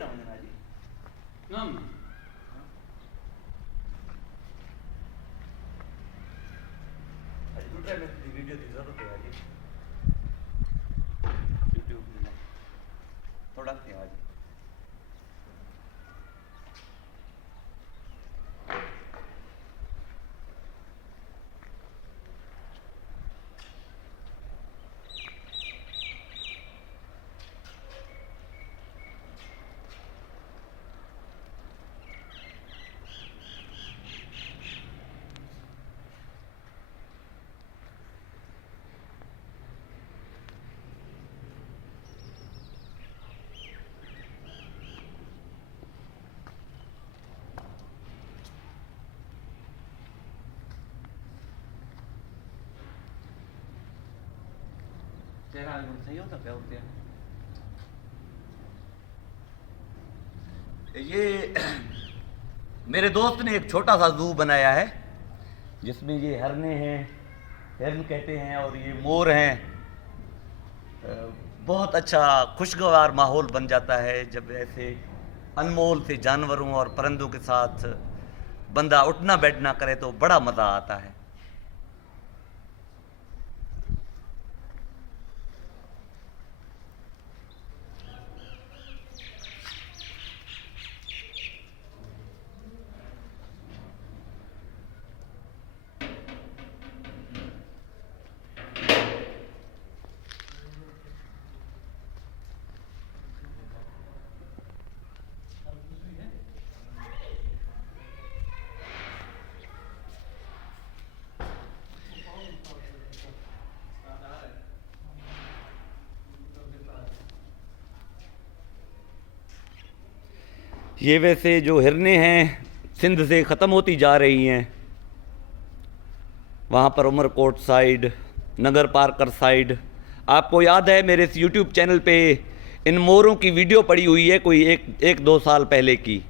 ना होने ना जी ना आज दूसरा में वीडियो की जरूरत है जी यूट्यूब में थोड़ा थे आज चेहरा सही होता क्या होते हैं ये मेरे दोस्त ने एक छोटा सा जू बनाया है जिसमें ये हरने हैं हिरन कहते हैं और ये मोर हैं बहुत अच्छा खुशगवार माहौल बन जाता है जब ऐसे अनमोल से जानवरों और परिंदों के साथ बंदा उठना बैठना करे तो बड़ा मज़ा आता है। ये वैसे जो हिरने हैं सिंध से ख़त्म होती जा रही हैं, वहाँ पर उमरकोट साइड, नगर पार्कर साइड। आपको याद है मेरे इस यूट्यूब चैनल पे इन मोरों की वीडियो पड़ी हुई है कोई एक दो साल पहले की।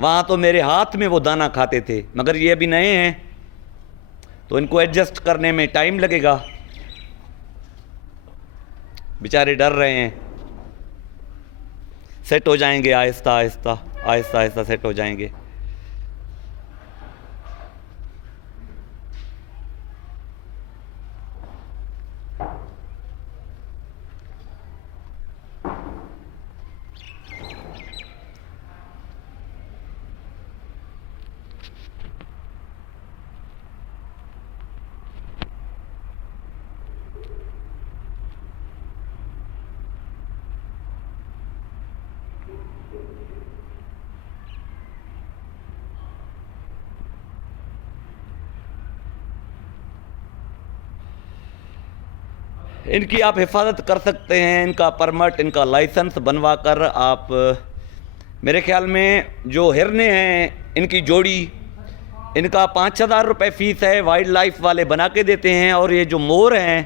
वहाँ तो मेरे हाथ में वो दाना खाते थे, मगर ये अभी नए हैं तो इनको एडजस्ट करने में टाइम लगेगा। बेचारे डर रहे हैं, सेट हो जाएंगे आहिस्ता आहिस्ता आहिस्ता आहिस्ता सेट हो जाएंगे। इनकी आप हिफाजत कर सकते हैं, इनका परमिट, इनका लाइसेंस बनवा कर आप। मेरे ख्याल में जो हिरने हैं इनकी जोड़ी, इनका 5,000 रुपये फ़ीस है, वाइल्ड लाइफ वाले बना के देते हैं। और ये जो मोर हैं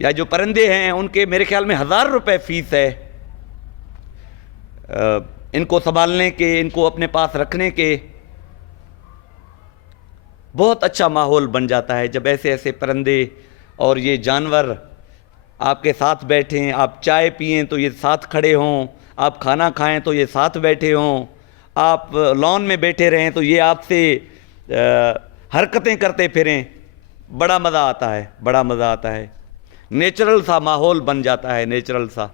या जो परिंदे हैं उनके मेरे ख्याल में 1,000 रुपये फ़ीस है। इनको संभालने के, इनको अपने पास रखने के। बहुत अच्छा माहौल बन जाता है जब ऐसे ऐसे परिंदे और ये जानवर आपके साथ बैठें। आप चाय पिएं तो ये साथ खड़े हों, आप खाना खाएं तो ये साथ बैठे हों, आप लॉन में बैठे रहें तो ये आपसे हरकतें करते फिरें। बड़ा मज़ा आता है, बड़ा मज़ा आता है। नेचुरल सा माहौल बन जाता है, नेचुरल सा।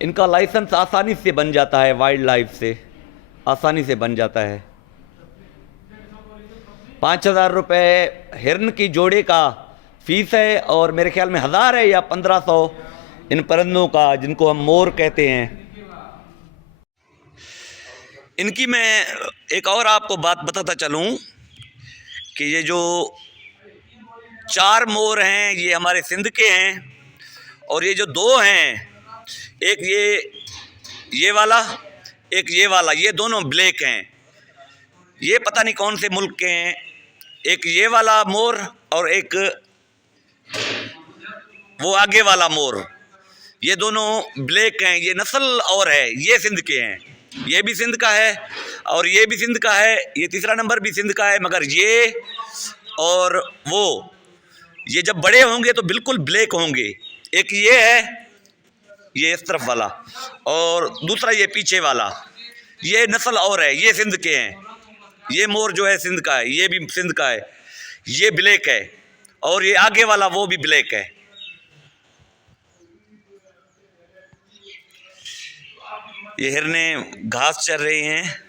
इनका लाइसेंस आसानी से बन जाता है, वाइल्ड लाइफ से आसानी से बन जाता है। 5,000 रुपये हिरन की जोड़े का फ़ीस है और मेरे ख्याल में 1,000 है या 1,500 इन परिंदों का जिनको हम मोर कहते हैं। इनकी मैं एक और आपको बात बताता चलूँ कि ये जो 4 मोर हैं ये हमारे सिंध के हैं और ये जो 2 हैं, एक ये वाला, एक ये वाला, ये दोनों ब्लैक हैं। ये पता नहीं कौन से मुल्क के हैं। एक ये वाला मोर और एक वो आगे वाला मोर, ये दोनों ब्लैक हैं। ये नस्ल और है, ये सिंध के हैं। ये भी सिंध का है और ये भी सिंध का है। ये तीसरा नंबर भी सिंध का है, मगर ये और वो ये जब बड़े होंगे तो बिल्कुल ब्लैक होंगे। एक ये है, ये इस तरफ वाला, और दूसरा ये पीछे वाला, ये नस्ल और है, ये सिंध के हैं। ये मोर जो है सिंध का है, ये भी सिंध का है, ये ब्लैक है, और ये आगे वाला वो भी ब्लैक है। ये हिरने घास चर रही हैं।